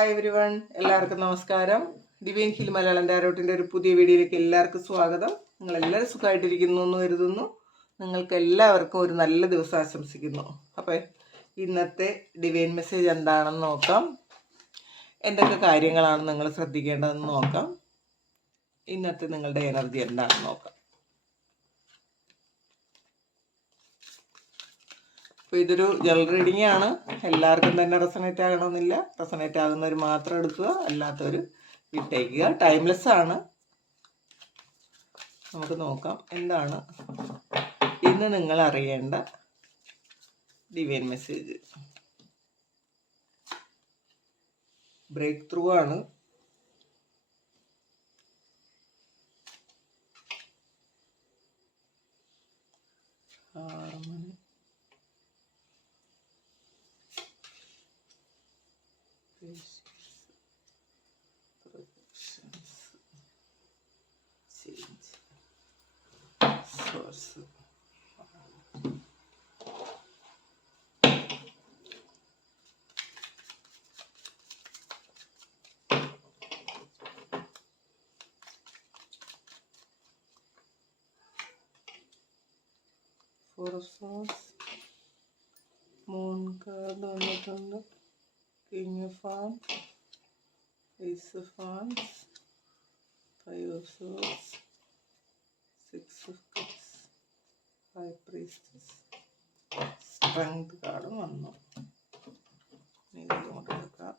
Hi every one, എല്ലാവർക്കും നമസ്കാരം. Divine hill Malayalam ടാരോട്ടിൻ്റെ ഒരു പുതിയ വീഡിയോയിലേക്ക് എല്ലാവർക്കും സ്വാഗതം. നിങ്ങളെല്ലാവരും സുഖമായിട്ടിരിക്കുന്നു എന്ന് കരുതുന്നു. നിങ്ങൾക്ക് എല്ലാവർക്കും ഒരു നല്ല ദിവസം ആശംസിക്കുന്നു. അപ്പോൾ ഇന്നത്തെ ഡിവൈൻ മെസ്സേജ് എന്താണെന്ന് നോക്കാം. എന്തൊക്കെ കാര്യങ്ങളാണ് നിങ്ങൾ ശ്രദ്ധിക്കേണ്ടതെന്ന് നോക്കാം. ഇന്നത്തെ നിങ്ങളുടെ എനർജി എന്താണെന്ന് നോക്കാം. അപ്പോൾ ഇതൊരു ജനറൽ റീഡിംഗ് ആണ്. എല്ലാവർക്കും തന്നെ റെസണേറ്റ് ആകണമെന്നില്ല. റെസണേറ്റ് ആകുന്നവർ മാത്രം എടുക്കുക, അല്ലാത്തവർ വിട്ടേക്കുക. ടൈംലെസ് ആണ്. നമുക്ക് നോക്കാം എന്താണ് ഇന്ന് നിങ്ങൾ അറിയേണ്ട ഡിവൈൻ മെസ്സേജ്. ബ്രേക്ക് ത്രൂ ആണ്. Four of Swords, Moon card വന്നിട്ടുണ്ട്, King of Wands, Ace of Wands, Five of Swords, Six of Cups, High Priestess, Strength കാർഡും വന്നു. ഇങ്ങോട്ട് എടുക്കാം.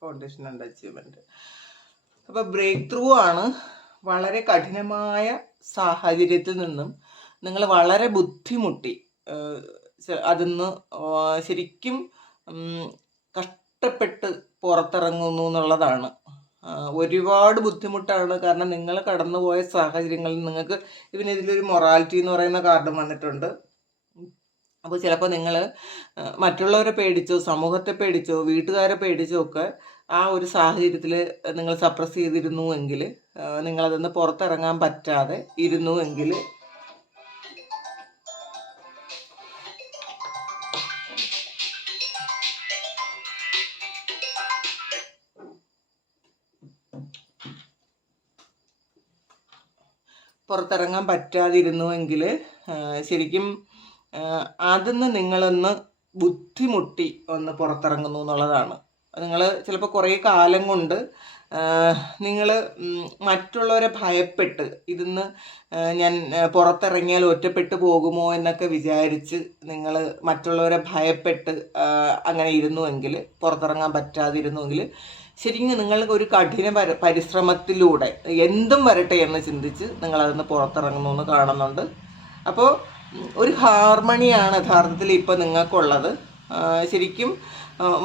Foundation and achievement. അപ്പോൾ ബ്രേക്ക് ത്രൂ ആണ്. വളരെ കഠിനമായ സാഹചര്യത്തിൽ നിന്നും നിങ്ങൾ വളരെ ബുദ്ധിമുട്ടി അതിന്ന് ശരിക്കും കഷ്ടപ്പെട്ട് പുറത്തിറങ്ങുന്നു എന്നുള്ളതാണ്. ഒരുപാട് ബുദ്ധിമുട്ടാണ്. കാരണം നിങ്ങൾ കടന്നുപോയ സാഹചര്യങ്ങളിൽ നിങ്ങൾക്ക് ഇതിലൊരു മൊറാലിറ്റി എന്ന് പറയുന്ന കാർഡും വന്നിട്ടുണ്ട്. അപ്പോൾ ചിലപ്പോൾ നിങ്ങൾ മറ്റുള്ളവരെ പേടിച്ചോ, സമൂഹത്തെ പേടിച്ചോ, വീട്ടുകാരെ പേടിച്ചോ ഒക്കെ ആ ഒരു സാഹചര്യത്തിൽ നിങ്ങൾ സപ്രസ് ചെയ്തിരുന്നുവെങ്കിൽ, നിങ്ങളതിന്ന് പുറത്തിറങ്ങാൻ പറ്റാതെ ഇരുന്നുവെങ്കിൽ പുറത്തിറങ്ങാൻ പറ്റാതിരുന്നുവെങ്കിൽ ശരിക്കും അതിന്ന് നിങ്ങളൊന്ന് ബുദ്ധിമുട്ടി ഒന്ന് പുറത്തിറങ്ങുന്നു എന്നുള്ളതാണ്. നിങ്ങൾ ചിലപ്പോൾ കുറേ കാലം കൊണ്ട് നിങ്ങൾ മറ്റുള്ളവരെ ഭയപ്പെട്ട് ഇതിന്ന് ഞാൻ പുറത്തിറങ്ങിയാൽ ഒറ്റപ്പെട്ടു പോകുമോ എന്നൊക്കെ വിചാരിച്ച് നിങ്ങൾ മറ്റുള്ളവരെ ഭയപ്പെട്ട് അങ്ങനെ ഇരുന്നുവെങ്കിൽ, പുറത്തിറങ്ങാൻ പറ്റാതിരുന്നുവെങ്കിൽ ശരിക്കും നിങ്ങൾക്ക് ഒരു കഠിന പരിശ്രമത്തിലൂടെ എന്തും വരട്ടെ എന്ന് ചിന്തിച്ച് നിങ്ങളതിന്ന് പുറത്തിറങ്ങുന്നു എന്ന് കാണുന്നുണ്ട്. അപ്പോൾ ഒരു ഹാർമണിയാണ് യഥാർത്ഥത്തിൽ ഇപ്പോൾ നിങ്ങൾക്കുള്ളത്. ശരിക്കും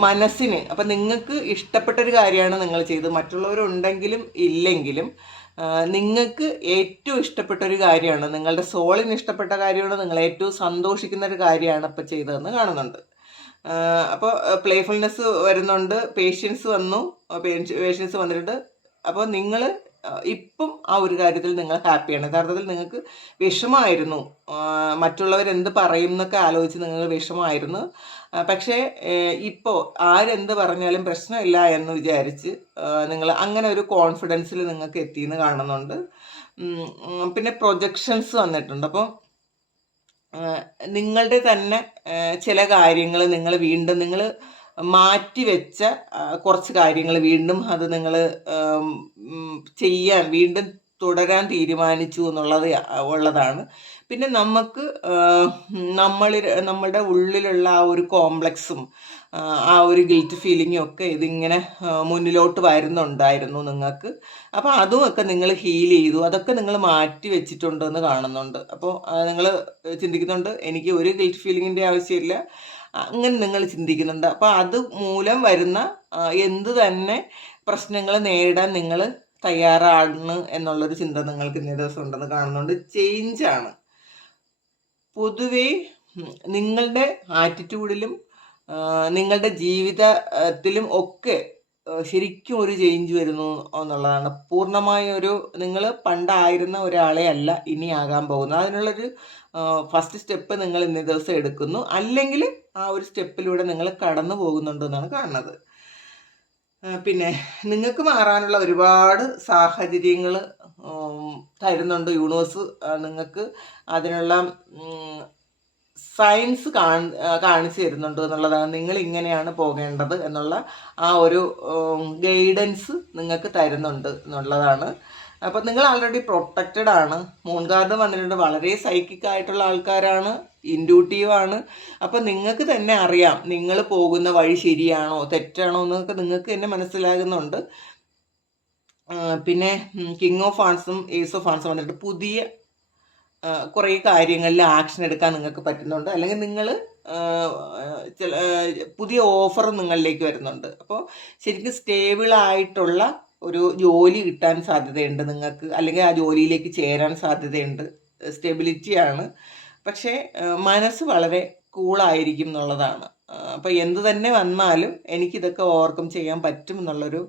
മനസ്സിന് അപ്പം നിങ്ങൾക്ക് ഇഷ്ടപ്പെട്ടൊരു കാര്യമാണ് നിങ്ങൾ ചെയ്ത്. മറ്റുള്ളവരുണ്ടെങ്കിലും ഇല്ലെങ്കിലും നിങ്ങൾക്ക് ഏറ്റവും ഇഷ്ടപ്പെട്ടൊരു കാര്യമാണ്, നിങ്ങളുടെ സോളിന് ഇഷ്ടപ്പെട്ട കാര്യമാണ്, നിങ്ങൾ ഏറ്റവും സന്തോഷിക്കുന്ന ഒരു കാര്യമാണ് ഇപ്പോൾ ചെയ്തതെന്ന് കാണുന്നുണ്ട്. അപ്പോൾ പ്ലേഫുൾനെസ് വരുന്നുണ്ട്, പേഷ്യൻസ് വന്നിട്ടുണ്ട്. അപ്പോൾ നിങ്ങൾ ഇപ്പം ആ ഒരു കാര്യത്തിൽ നിങ്ങൾ ഹാപ്പിയാണ്. യഥാർത്ഥത്തിൽ നിങ്ങൾക്ക് വിഷമമായിരുന്നു, മറ്റുള്ളവരെന്ത് പറയും എന്നൊക്കെ ആലോചിച്ച് നിങ്ങൾ വിഷമമായിരുന്നു. പക്ഷേ ഇപ്പോൾ ആരെന്ത് പറഞ്ഞാലും പ്രശ്നമില്ല എന്ന് വിചാരിച്ച് നിങ്ങൾ അങ്ങനെ ഒരു കോൺഫിഡൻസിൽ നിങ്ങൾക്ക് എത്തിയെന്ന് കാണുന്നുണ്ട്. പിന്നെ പ്രൊജക്ഷൻസ് വന്നിട്ടുണ്ട്. അപ്പോൾ നിങ്ങളുടെ തന്നെ ചില കാര്യങ്ങൾ നിങ്ങൾ വീണ്ടും മാറ്റിവെച്ച കുറച്ച് കാര്യങ്ങൾ വീണ്ടും അത് നിങ്ങൾ വീണ്ടും തുടരാൻ തീരുമാനിച്ചു ഉള്ളതാണ്. പിന്നെ നമുക്ക് നമ്മളുടെ ഉള്ളിലുള്ള ആ ഒരു കോംപ്ലക്സും ആ ഒരു ഗിൽറ്റ് ഫീലിങ്ങും ഒക്കെ ഇതിങ്ങനെ മുന്നിലോട്ട് വരുന്നുണ്ടായിരുന്നു നിങ്ങൾക്ക്. അപ്പോൾ അതുമൊക്കെ നിങ്ങൾ ഹീൽ ചെയ്തു, അതൊക്കെ നിങ്ങൾ മാറ്റി വെച്ചിട്ടുണ്ടെന്ന് കാണുന്നുണ്ട്. അപ്പോൾ നിങ്ങൾ ചിന്തിക്കുന്നുണ്ട്, എനിക്ക് ഒരു ഗിൽറ്റ് ഫീലിങ്ങിൻ്റെ ആവശ്യമില്ല, അങ്ങനെ നിങ്ങൾ ചിന്തിക്കുന്നുണ്ട്. അപ്പോൾ അത് മൂലം വരുന്ന എന്ത് തന്നെ പ്രശ്നങ്ങൾ നേരിടാൻ നിങ്ങൾ തയ്യാറാണ് എന്നുള്ളൊരു ചിന്ത നിങ്ങൾക്ക് ഇന്നേ ദിവസം ഉണ്ടെന്ന് കാണുന്നുണ്ട്. ചേഞ്ചാണ് പൊതുവേ നിങ്ങളുടെ ആറ്റിറ്റ്യൂഡിലും നിങ്ങളുടെ ജീവിതത്തിലും ഒക്കെ ശരിക്കും ഒരു ചേഞ്ച് വരുന്നു എന്നുള്ളതാണ്. പൂർണ്ണമായ ഒരു നിങ്ങൾ പണ്ടായിരുന്ന ഒരാളെ അല്ല ഇനി ആകാൻ പോകുന്നത്. അതിനുള്ളൊരു ഫസ്റ്റ് സ്റ്റെപ്പ് നിങ്ങൾ ഇന്നേ ദിവസം എടുക്കുന്നു, അല്ലെങ്കിൽ ആ ഒരു സ്റ്റെപ്പിലൂടെ നിങ്ങൾ കടന്നു പോകുന്നുണ്ടെന്നാണ് കാണുന്നത്. പിന്നെ നിങ്ങൾക്ക് മാറാനുള്ള ഒരുപാട് സാഹചര്യങ്ങൾ തരുന്നുണ്ട് യൂണിവേഴ്സ്. നിങ്ങൾക്ക് അതിനുള്ള സയൻസ് കാണിച്ചു തരുന്നുണ്ട് എന്നുള്ളതാണ്. നിങ്ങൾ ഇങ്ങനെയാണ് പോകേണ്ടത് എന്നുള്ള ആ ഒരു ഗൈഡൻസ് നിങ്ങൾക്ക് തരുന്നുണ്ട് എന്നുള്ളതാണ്. അപ്പം നിങ്ങൾ ആൾറെഡി പ്രൊട്ടക്റ്റഡ് ആണ്. മൂൺ കാർഡ് വന്നിട്ടുണ്ട്. വളരെ സൈക്കിക് ആയിട്ടുള്ള ആൾക്കാരാണ്, ഇൻഡ്യൂട്ടീവാണ്. അപ്പം നിങ്ങൾക്ക് തന്നെ അറിയാം നിങ്ങൾ പോകുന്ന വഴി ശരിയാണോ തെറ്റാണോ എന്നൊക്കെ നിങ്ങൾക്ക് തന്നെ മനസ്സിലാകുന്നുണ്ട്. പിന്നെ കിങ് ഓഫ് ഫാൻസും ഏസ് ഓഫ് ഫാൻസും വന്നിട്ട് പുതിയ കുറേ കാര്യങ്ങളിൽ ആക്ഷൻ എടുക്കാൻ നിങ്ങൾക്ക് പറ്റുന്നുണ്ട്, അല്ലെങ്കിൽ നിങ്ങൾ പുതിയ ഓഫർ നിങ്ങളിലേക്ക് വരുന്നുണ്ട്. അപ്പോൾ ശരിക്കും സ്റ്റേബിളായിട്ടുള്ള ഒരു ജോലി കിട്ടാൻ സാധ്യതയുണ്ട് നിങ്ങൾക്ക്, അല്ലെങ്കിൽ ആ ജോലിയിലേക്ക് ചേരാൻ സാധ്യതയുണ്ട്. സ്റ്റെബിലിറ്റിയാണ്. പക്ഷേ മനസ്സ് വളരെ കൂളായിരിക്കും എന്നുള്ളതാണ്. അപ്പോൾ എന്ത് തന്നെ വന്നാലും എനിക്കിതൊക്കെ ഓവർകം ചെയ്യാൻ പറ്റും എന്നുള്ളൊരു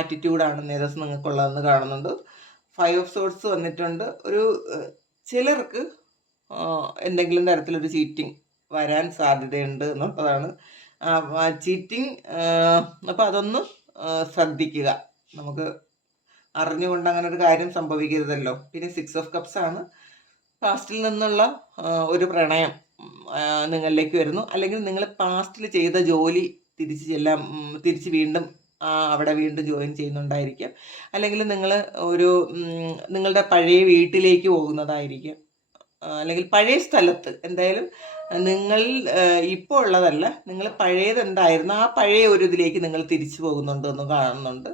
ആറ്റിറ്റ്യൂഡാണ് ഇന്നേ ദിവസം നിങ്ങൾക്കുള്ളതെന്ന് കാണുന്നുണ്ട്. 5 ഓഫ് സോർട്സ് വന്നിട്ടുണ്ട്. ഒരു ചിലർക്ക് എന്തെങ്കിലും തരത്തിലൊരു ചീറ്റിംഗ് വരാൻ സാധ്യതയുണ്ട് എന്നുള്ളതാണ്. ചീറ്റിംഗ് അപ്പോൾ അതൊന്ന് ശ്രദ്ധിക്കുക. നമുക്ക് അറിഞ്ഞുകൊണ്ട് അങ്ങനെ ഒരു കാര്യം സംഭവിക്കരുതല്ലോ. പിന്നെ 6 ഓഫ് കപ്സ് ആണ്. പാസ്റ്റിൽ നിന്നുള്ള ഒരു പ്രണയം നിങ്ങളിലേക്ക് വരുന്നു, അല്ലെങ്കിൽ നിങ്ങൾ പാസ്റ്റിൽ ചെയ്ത ജോലി തിരിച്ച് വീണ്ടും അവിടെ വീണ്ടും ജോയിൻ ചെയ്യുന്നുണ്ടായിരിക്കാം, അല്ലെങ്കിൽ നിങ്ങൾ നിങ്ങളുടെ പഴയ വീട്ടിലേക്ക് പോകുന്നതായിരിക്കും, അല്ലെങ്കിൽ പഴയ സ്ഥലത്ത് എന്തായാലും നിങ്ങൾ ഇപ്പോൾ ഉള്ളതല്ല, നിങ്ങൾ പഴയതെന്തായിരുന്നു ആ പഴയ ഒരു ഇതിലേക്ക് നിങ്ങൾ തിരിച്ചു പോകുന്നുണ്ട് എന്ന് കാണുന്നുണ്ട്.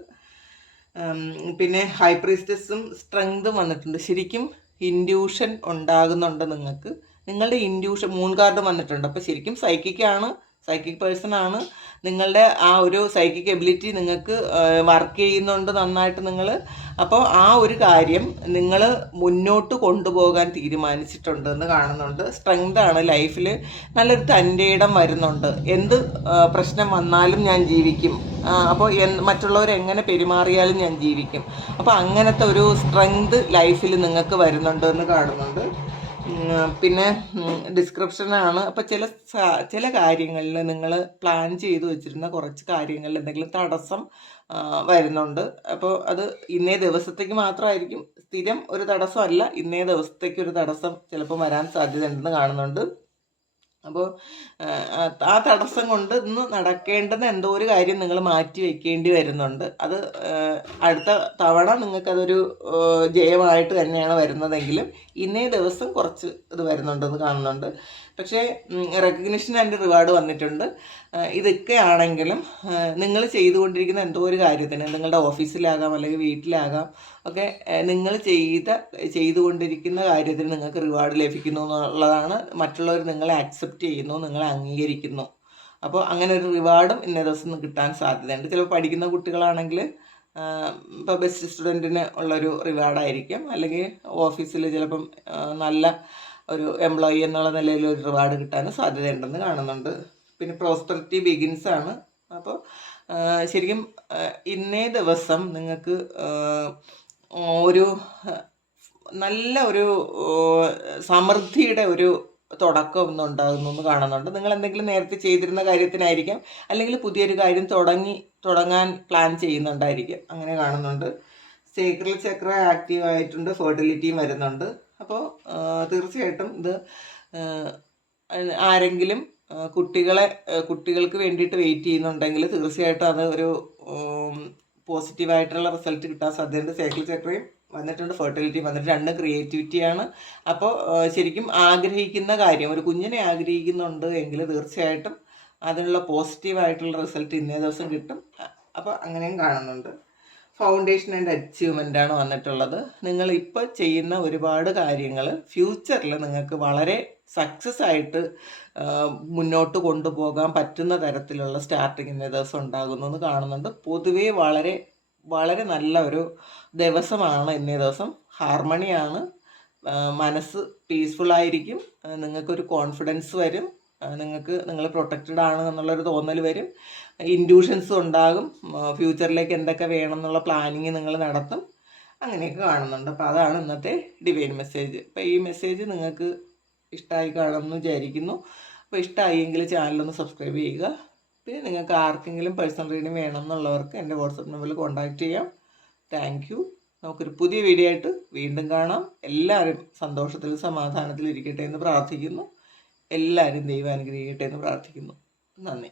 പിന്നെ ഹൈ പ്രീസ്റ്റസും സ്ട്രെങ്തും വന്നിട്ടുണ്ട്. ശരിക്കും ഇൻഡ്യൂഷൻ ഉണ്ടാകുന്നുണ്ട് നിങ്ങൾക്ക്. നിങ്ങളുടെ ഇൻഡ്യൂഷൻ മൂൺ കാർഡ് വന്നിട്ടുണ്ട്. അപ്പോൾ ശരിക്കും സൈക്കിക് പേഴ്സൺ ആണ്. നിങ്ങളുടെ ആ ഒരു സൈക്കിക് എബിലിറ്റി നിങ്ങൾക്ക് വർക്ക് ചെയ്യുന്നുണ്ട് നന്നായിട്ട് നിങ്ങൾ. അപ്പോൾ ആ ഒരു കാര്യം നിങ്ങൾ മുന്നോട്ട് കൊണ്ടുപോകാൻ തീരുമാനിച്ചിട്ടുണ്ടെന്ന് കാണുന്നുണ്ട്. സ്ട്രെങ്ത് ആണ്. ലൈഫിൽ നല്ലൊരു തൻ്റെ ഇടം വരുന്നുണ്ട്. എന്ത് പ്രശ്നം വന്നാലും ഞാൻ ജീവിക്കും, അപ്പോൾ മറ്റുള്ളവർ എങ്ങനെ പെരുമാറിയാലും ഞാൻ ജീവിക്കും. അപ്പോൾ അങ്ങനത്തെ ഒരു സ്ട്രെങ്ത് ലൈഫിൽ നിങ്ങൾക്ക് വരുന്നുണ്ട് എന്ന് കാണുന്നുണ്ട്. പിന്നെ ഡിസ്ക്രിപ്ഷനാണ്. അപ്പോൾ ചില കാര്യങ്ങളിൽ നിങ്ങൾ പ്ലാൻ ചെയ്ത് വെച്ചിരുന്ന കുറച്ച് കാര്യങ്ങളിൽ എന്തെങ്കിലും തടസ്സം വരുന്നുണ്ട്. അപ്പോൾ അത് ഇന്നേ ദിവസത്തേക്ക് മാത്രമായിരിക്കും, സ്ഥിരം ഒരു തടസ്സമല്ല, ഇന്നേ ദിവസത്തേക്ക് ഒരു തടസ്സം ചിലപ്പോൾ വരാൻ സാധ്യതയുണ്ടെന്ന് കാണുന്നുണ്ട്. അപ്പോൾ ആ തടസ്സം കൊണ്ട് ഇന്ന് നടക്കേണ്ടുന്ന എന്തോ ഒരു കാര്യം നിങ്ങൾ മാറ്റി വെക്കേണ്ടി വരുന്നുണ്ട്. അത് അടുത്ത തവണ നിങ്ങൾക്കതൊരു ജയമായിട്ട് തന്നെയാണ് വരുന്നതെങ്കിലും ഇന്നേ ദിവസം കുറച്ച് ഇത് വരുന്നുണ്ടെന്ന് കാണുന്നുണ്ട്. പക്ഷേ റെക്കഗ്നിഷൻ ആൻഡ് റിവാർഡ് വന്നിട്ടുണ്ട്. ഇതൊക്കെ ആണെങ്കിലും നിങ്ങൾ ചെയ്തുകൊണ്ടിരിക്കുന്ന എന്തോ ഒരു കാര്യത്തിന്, നിങ്ങളുടെ ഓഫീസിലാകാം അല്ലെങ്കിൽ വീട്ടിലാകാം ഒക്കെ, നിങ്ങൾ ചെയ്തുകൊണ്ടിരിക്കുന്ന കാര്യത്തിന് നിങ്ങൾക്ക് റിവാർഡ് ലഭിക്കുന്നു എന്നുള്ളതാണ്. മറ്റുള്ളവർ നിങ്ങളെ അക്സെപ്റ്റ് ചെയ്യുന്നു, നിങ്ങളെ അംഗീകരിക്കുന്നു. അപ്പോൾ അങ്ങനെ ഒരു റിവാർഡും ഇന്നേ ദിവസം കിട്ടാൻ സാധ്യതയുണ്ട്. ചിലപ്പോൾ പഠിക്കുന്ന കുട്ടികളാണെങ്കിൽ ഇപ്പോൾ ബെസ്റ്റ് സ്റ്റുഡൻറ്റിന് ഉള്ളൊരു റിവാർഡായിരിക്കും, അല്ലെങ്കിൽ ഓഫീസിൽ ചിലപ്പം നല്ല ഒരു എംപ്ലോയി എന്നുള്ള നിലയിൽ ഒരു റിവാർഡ് കിട്ടാനും സാധ്യതയുണ്ടെന്ന് കാണുന്നുണ്ട്. പിന്നെ പ്രോസ്പെറിറ്റി ബിഗിൻസ് ആണ്. അപ്പോൾ ശരിക്കും ഇന്നേ ദിവസം നിങ്ങൾക്ക് ഒരു നല്ല ഒരു സമൃദ്ധിയുടെ ഒരു തുടക്കം ഒന്നും ഉണ്ടാകുന്നു എന്ന് കാണുന്നുണ്ട്. നിങ്ങൾ എന്തെങ്കിലും നേരത്തെ ചെയ്തിരുന്ന കാര്യത്തിനായിരിക്കാം, അല്ലെങ്കിൽ പുതിയൊരു കാര്യം തുടങ്ങാൻ പ്ലാൻ ചെയ്യുന്നുണ്ടായിരിക്കും, അങ്ങനെ കാണുന്നുണ്ട്. സേക്രൽ ചക്ര ആക്റ്റീവ് ആയിട്ടുണ്ട്. ഫെർട്ടിലിറ്റിയും വരുന്നുണ്ട്. അപ്പോൾ തീർച്ചയായിട്ടും ഇത് ആരെങ്കിലും കുട്ടികൾക്ക് വേണ്ടിയിട്ട് വെയിറ്റ് ചെയ്യുന്നുണ്ടെങ്കിൽ തീർച്ചയായിട്ടും അത് ഒരു പോസിറ്റീവായിട്ടുള്ള റിസൾട്ട് കിട്ടാൻ സാധ്യതയുണ്ട്. സൈക്കിൾ ചക്രയും വന്നിട്ടുണ്ട്, ഫെർട്ടിലിറ്റി വന്നിട്ട്, രണ്ടും ക്രിയേറ്റിവിറ്റിയാണ്. അപ്പോൾ ശരിക്കും ആഗ്രഹിക്കുന്ന കാര്യം, ഒരു കുഞ്ഞിനെ ആഗ്രഹിക്കുന്നുണ്ട് എങ്കിൽ തീർച്ചയായിട്ടും അതിനുള്ള പോസിറ്റീവായിട്ടുള്ള റിസൾട്ട് ഇന്നേ ദിവസം കിട്ടും. അപ്പോൾ അങ്ങനെയും കാണുന്നുണ്ട്. ഫൗണ്ടേഷൻ ആൻഡ് അച്ചീവ്മെൻ്റ് ആണ് വന്നിട്ടുള്ളത്. നിങ്ങൾ ഇപ്പോൾ ചെയ്യുന്ന ഒരുപാട് കാര്യങ്ങൾ ഫ്യൂച്ചറിൽ നിങ്ങൾക്ക് വളരെ സക്സസ് ആയിട്ട് മുന്നോട്ട് കൊണ്ടുപോകാൻ പറ്റുന്ന തരത്തിലുള്ള സ്റ്റാർട്ടിങ് ഇന്നേ ദിവസം ഉണ്ടാകുന്നു കാണുന്നുണ്ട്. പൊതുവേ വളരെ വളരെ നല്ല ഒരു ദിവസമാണ് ഇന്നേ ദിവസം. ഹാർമണിയാണ്, മനസ്സ് പീസ്ഫുൾ ആയിരിക്കും, നിങ്ങൾക്കൊരു കോൺഫിഡൻസ് വരും, നിങ്ങൾ പ്രൊട്ടക്റ്റഡ് ആണ് എന്നുള്ളൊരു തോന്നൽ വരും, ഇൻഡ്യൂഷൻസ് ഉണ്ടാകും, ഫ്യൂച്ചറിലേക്ക് എന്തൊക്കെ വേണം എന്നുള്ള പ്ലാനിങ് നിങ്ങൾ നടത്തും, അങ്ങനെയൊക്കെ കാണുന്നുണ്ട്. അപ്പോൾ അതാണ് ഇന്നത്തെ ഡിവൈൻ മെസ്സേജ്. അപ്പോൾ ഈ മെസ്സേജ് നിങ്ങൾക്ക് ഇഷ്ടമായി കാണുമെന്ന് വിചാരിക്കുന്നു. അപ്പോൾ ഇഷ്ടമായെങ്കിൽ ചാനലൊന്ന് സബ്സ്ക്രൈബ് ചെയ്യുക. പിന്നെ നിങ്ങൾക്ക് ആർക്കെങ്കിലും പേഴ്സണൽ റീഡിങ് വേണം എന്നുള്ളവർക്ക് എൻ്റെ വാട്സപ്പ് നമ്പറിൽ കോൺടാക്റ്റ് ചെയ്യാം. Thank you. നമുക്കൊരു പുതിയ വീഡിയോ ആയിട്ട് വീണ്ടും കാണാം. എല്ലാവരും സന്തോഷത്തിലും സമാധാനത്തിലും ഇരിക്കട്ടെ എന്ന് പ്രാർത്ഥിക്കുന്നു. എല്ലാവരും ദൈവം അനുഗ്രഹിക്കട്ടെ എന്ന് പ്രാർത്ഥിക്കുന്നു. നന്ദി.